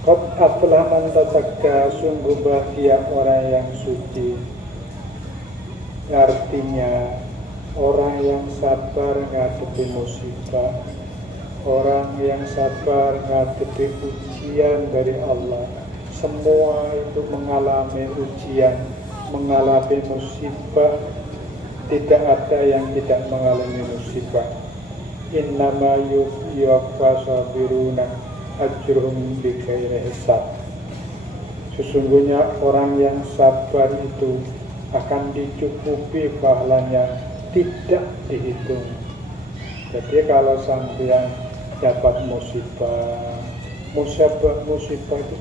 Qad aflaha man tazakka, sungguh bahagia orang yang suci. Artinya orang yang sabar ngadepi musibah, orang yang sabar ngadepi ujian dari Allah. Semua itu mengalami ujian, mengalami musibah. Tidak ada yang tidak mengalami musibah. Innama yuwaffa sabiruna ajruhum bighairi hisab. Sesungguhnya orang yang sabar itu akan dicukupi pahalanya, tidak dihitung. Jadi kalau sampeyan dapat musibah itu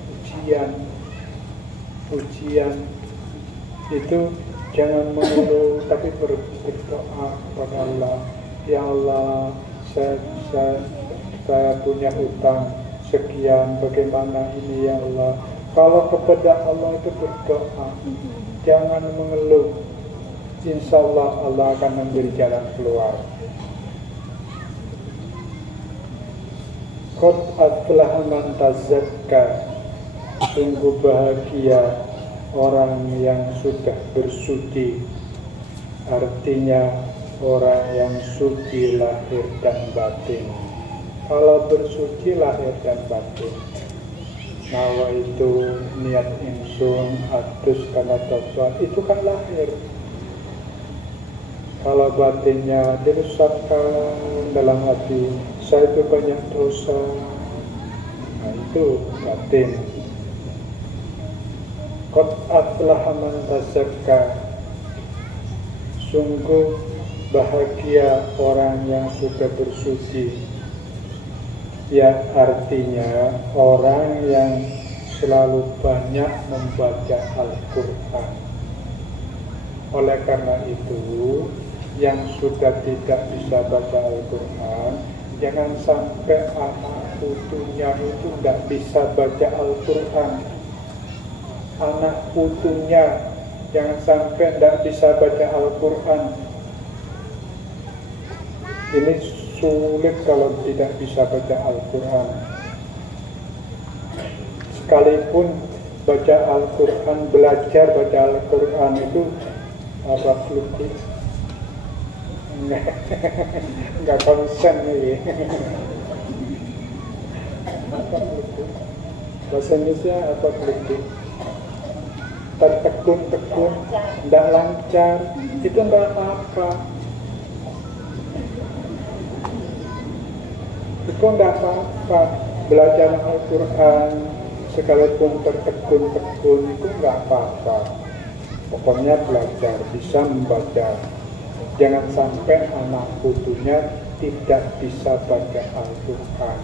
ujian itu jangan mengeluh, tapi berdoa kepada Allah. Ya Allah, saya punya utang sekian, bagaimana ini ya Allah. Kalau kepada Allah itu berdoa, jangan mengeluh. Insya Allah Allah akan memberi jalan keluar. Qad aflaha man tazakka, sungguh bahagia orang yang sudah bersuci. Artinya orang yang suci lahir dan batin. Kalau bersuci lahir dan batin, nawa itu niat ingsun atus kana tobat, itu kan lahir. Kalau batinnya dirusakkan dalam hati, saya itu banyak dosa, nah itu batin. Qad aflaha man tazakka, sungguh bahagia orang yang sudah bersuci. Ya, artinya orang yang selalu banyak membaca Al-Quran. Oleh karena itu, yang sudah tidak bisa baca Al-Quran, jangan sampai anak putunya itu tidak bisa baca Al-Quran. Anak putunya jangan sampai tidak bisa baca Al-Quran. Ini sulit kalau tidak bisa baca Al-Quran. Sekalipun baca Al-Quran, belajar baca Al-Quran itu apa fluid? Enggak konsen nih. Bahasa Indonesia apa fluid? Tertekun-tekun, tidak lancar, itu enggak apa-apa. Itu tidak apa-apa. Belajar Al-Quran sekalipun tertekun-tekun itu nggak apa-apa. Pokoknya belajar, bisa membaca. Jangan sampai anak putunya tidak bisa baca Al-Quran.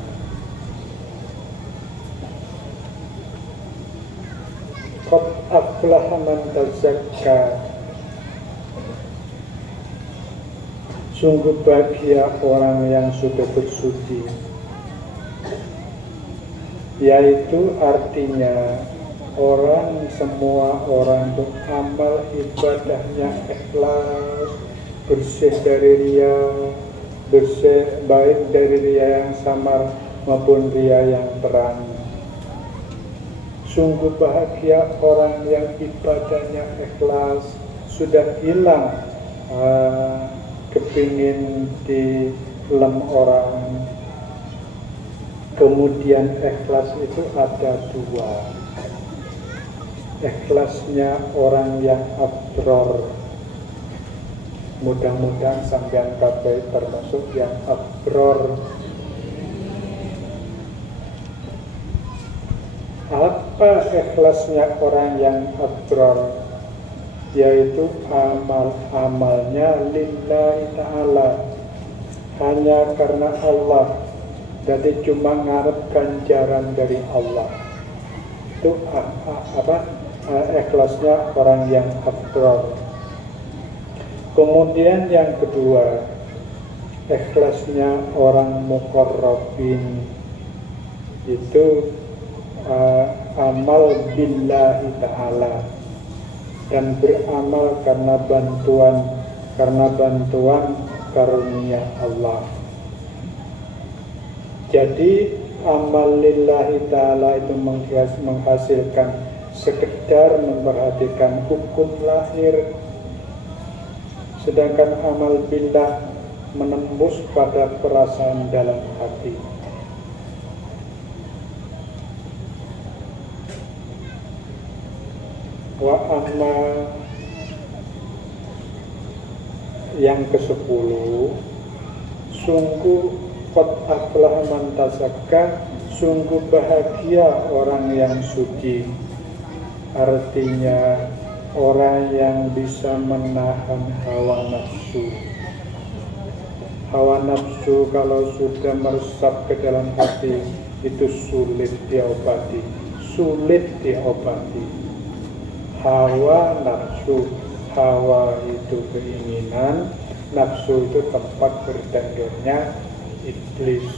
Qad aflaha man tazakka. Sungguh bahagia orang yang sudah bersuci. Yaitu artinya semua orang itu amal ibadahnya ikhlas, bersih dari riya, bersih baik dari riya yang samar maupun riya yang terang. Sungguh bahagia orang yang ibadahnya ikhlas, sudah hilang kepingin dilem orang. Kemudian ikhlas itu ada dua. Ikhlasnya orang yang abrar. Mudah-mudahan sampean kabeh termasuk yang abrar. Apa ikhlasnya orang yang abrar? Yaitu amalnya lillahi ta'ala, hanya karena Allah. Jadi cuma ngarep ganjaran dari Allah. Itu ikhlasnya orang yang abrar. Kemudian yang kedua, ikhlasnya orang muqarrabin, itu amal billahi ta'ala, dan beramal karena bantuan karunia Allah. Jadi amal lillahi ta'ala itu menghasilkan sekedar memperhatikan hukum lahir, sedangkan amal billah menembus pada perasaan dalam hati. Wa amma yang ke-10, sungguh qad aflaha man tazakka, sungguh bahagia orang yang suci. Artinya orang yang bisa menahan hawa nafsu. Hawa nafsu kalau sudah meresap ke dalam hati itu sulit diobati. Hawa nafsu, hawa itu keinginan, nafsu itu tempat bertenggernya iblis.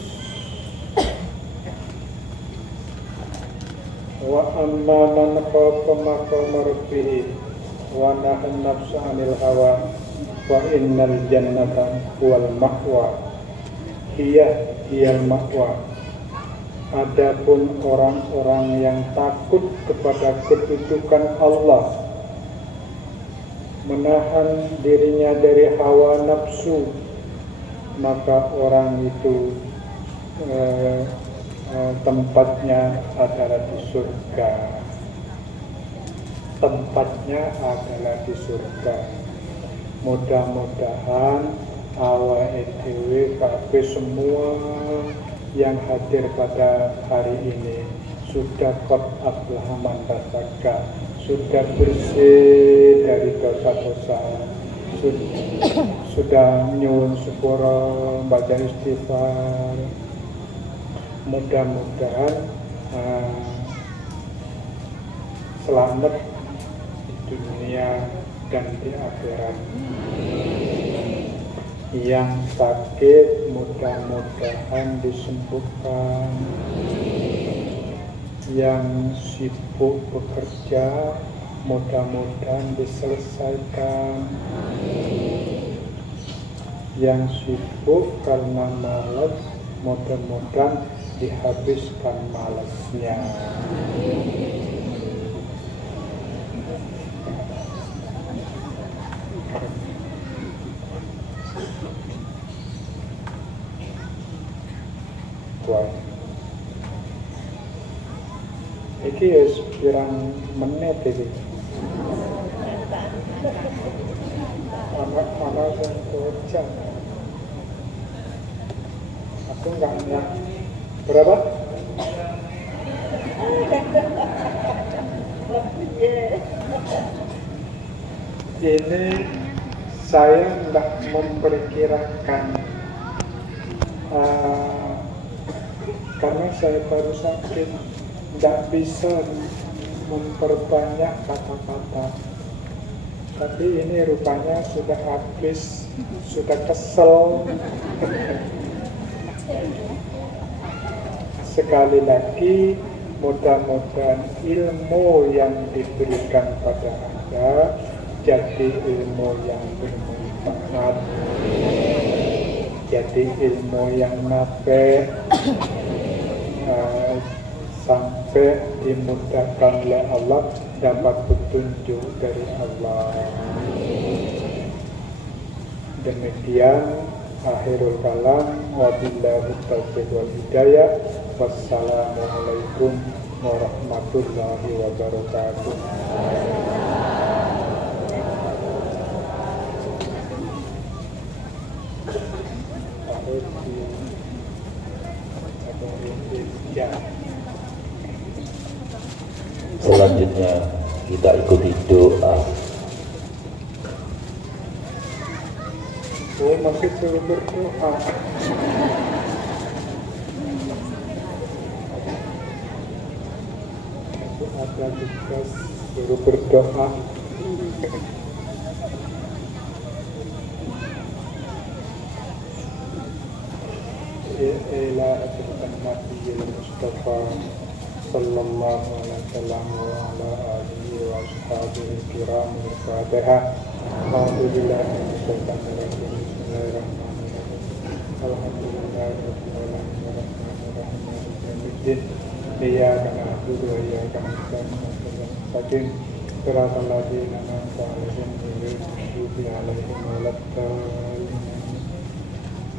Wa amma man khafa maqama rabbih wa nahan nafsa 'anil hawa wa innal jannata huwal ma'wa. Hiyal ma'wa. Adapun orang-orang yang takut kepada kedudukan Allah, menahan dirinya dari hawa nafsu, maka orang itu tempatnya adalah di surga. Mudah-mudahan awake dhewe kabeh semua yang hadir pada hari ini sudah qad aflaha man tazakka, sudah bersih dari dosa-dosa, sudah nyuwun sepura, baca istighfar. Mudah-mudahan selamat di dunia dan di akhirat. Yang sakit mudah-mudahan disembuhkan. Yang sibuk bekerja mudah-mudahan diselesaikan. Yang sibuk karena malas mudah-mudahan dihabiskan malasnya. Iki wis pirang menit iki. Anak sing kocak. Aku enggak ingat. Berapa? Ini saya tidak memperkirakan karena saya baru sakit, tidak bisa memperbanyak kata-kata. Tapi ini rupanya sudah habis, sudah kesel. Sekali lagi, mudah-mudahan ilmu yang diberikan pada Anda jadi ilmu yang bermanfaat, jadi ilmu yang nafi, sampai dimudahkan oleh Allah dapat petunjuk dari Allah. Demikian akhirul kalam, wabillahi taufiq wal hidayah. Wassalamualaikum warahmatullahi wabarakatuh. Selanjutnya kita ikuti doa. Oh, masih suruh berdoa. Ada tugas suruh berdoa. Ila akhirkan Nabi Mustafa sallallahu alaihi wasallam wa ala alihi wa ashabihi kiram al-Fatihah. Alhamdulillah, bismillahirrahmanirrahim. Alhamdulillahirabbil alamin arrahmanirrahim. Iyyaka na'budu wa iyyaka nasta'in. Shiratal ladzina an'amta 'alaihim ghairil maghdubi 'alaihim waladdallin.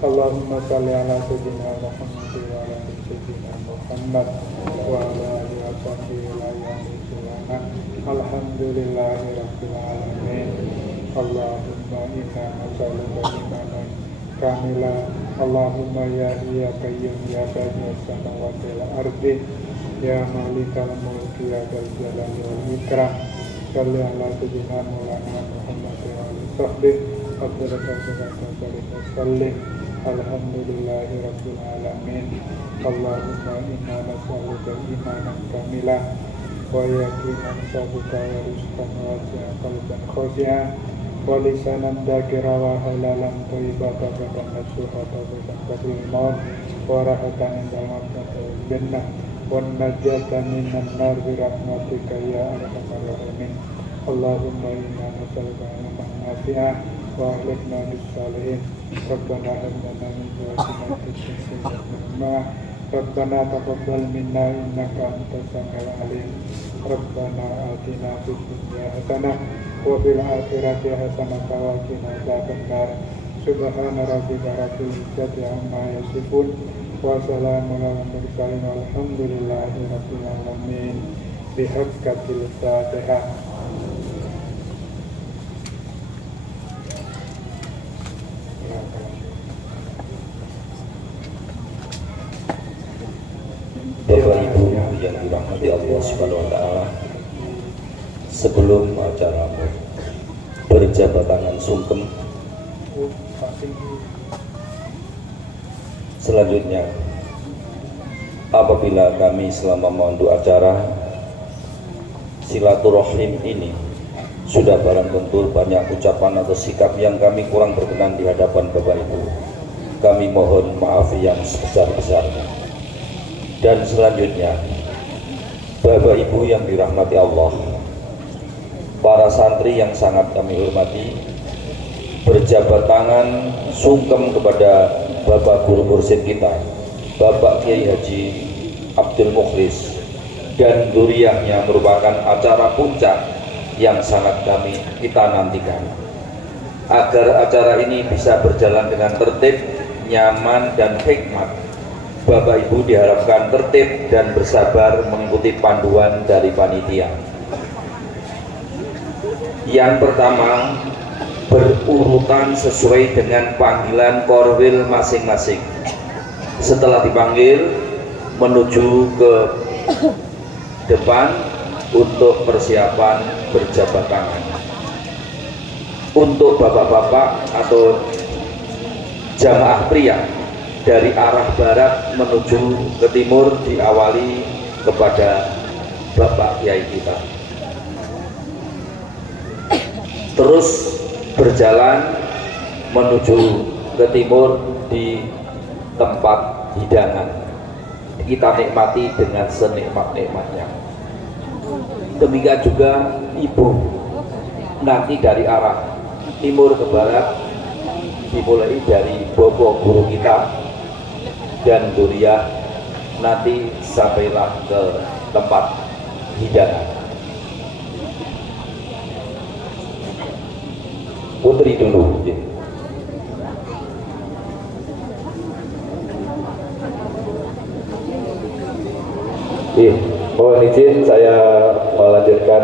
Allahumma shalli ala sayyidina Muhammad wa ala ali sayyidina Muhammad wa ala alihi wa sahbihi wa sallam. Alhamdulillahi rabbil alamin. Allahumma inna nas'aluka imanan kamila. Allahumma ya qayyum ya badi'us samawati wal ardi ya malikal mulki ya dzal jalali wal ikram. Shalli ala sayyidina Maulana Muhammad wa alihi sahbihi wa sallim. Alhamdulillahi rabbil alamin. Allahumma inna nas'aluka imanan kamila wa yaqinan sabita wa rizqan wasi'a qalban khashi'an wa lisanan dzakira wa halalan thayyibatan wa nasuhatan wa qatil maut wa rahatan inda maqatil jannah wa najatan minan nar bi rahmatika ya arhamar rahimin. Allahumma inna nas'aluka ilman nafi'an wa ahlakna bis-salihin. Rabbana hab lana min azwajina dhurriyyatan Rabbana taqabbal minna innaka antas samiul alim. Rabbana atina fid dunya hasanah wa fil akhirati hasanah wa qina adzabannar. Subhana rabbika rabbil izzati amma yasifun wa salamun alal mursalin walhamdulillahi rabbil alamin. Bihaqqil Fatihah. Bapak Ibu yang dirahmati Allah Subhanahu wa taala, sebelum acaramu berjabat tangan sungkem, selanjutnya apabila kami selama memandu acara silaturahim ini sudah barang tentu banyak ucapan atau sikap yang kami kurang berkenan di hadapan Bapak Ibu, kami mohon maaf yang sebesar-besarnya. Dan selanjutnya, Bapak Ibu yang dirahmati Allah, para santri yang sangat kami hormati, berjabat tangan sungkem kepada Bapak Guru Mursyid kita, Bapak Kiai Haji Abdul Mukhlis, dan duriahnya merupakan acara puncak yang sangat kita nantikan. Agar acara ini bisa berjalan dengan tertib, nyaman, dan hikmat, Bapak Ibu diharapkan tertib dan bersabar mengikuti panduan dari panitia. Yang pertama, berurutan sesuai dengan panggilan korwil masing-masing. Setelah dipanggil, menuju ke depan untuk persiapan berjabat tangan. Untuk bapak-bapak atau jamaah pria dari arah barat menuju ke timur diawali kepada Bapak Kiai kita. Terus berjalan menuju ke timur di tempat hidangan. Kita nikmati dengan senikmat-nikmatnya. Demikian juga ibu nanti dari arah timur ke barat dimulai dari bobo guru kita dan duriah nanti sampailah ke tempat hidangan. Putri dulu. Mohon izin saya melanjutkan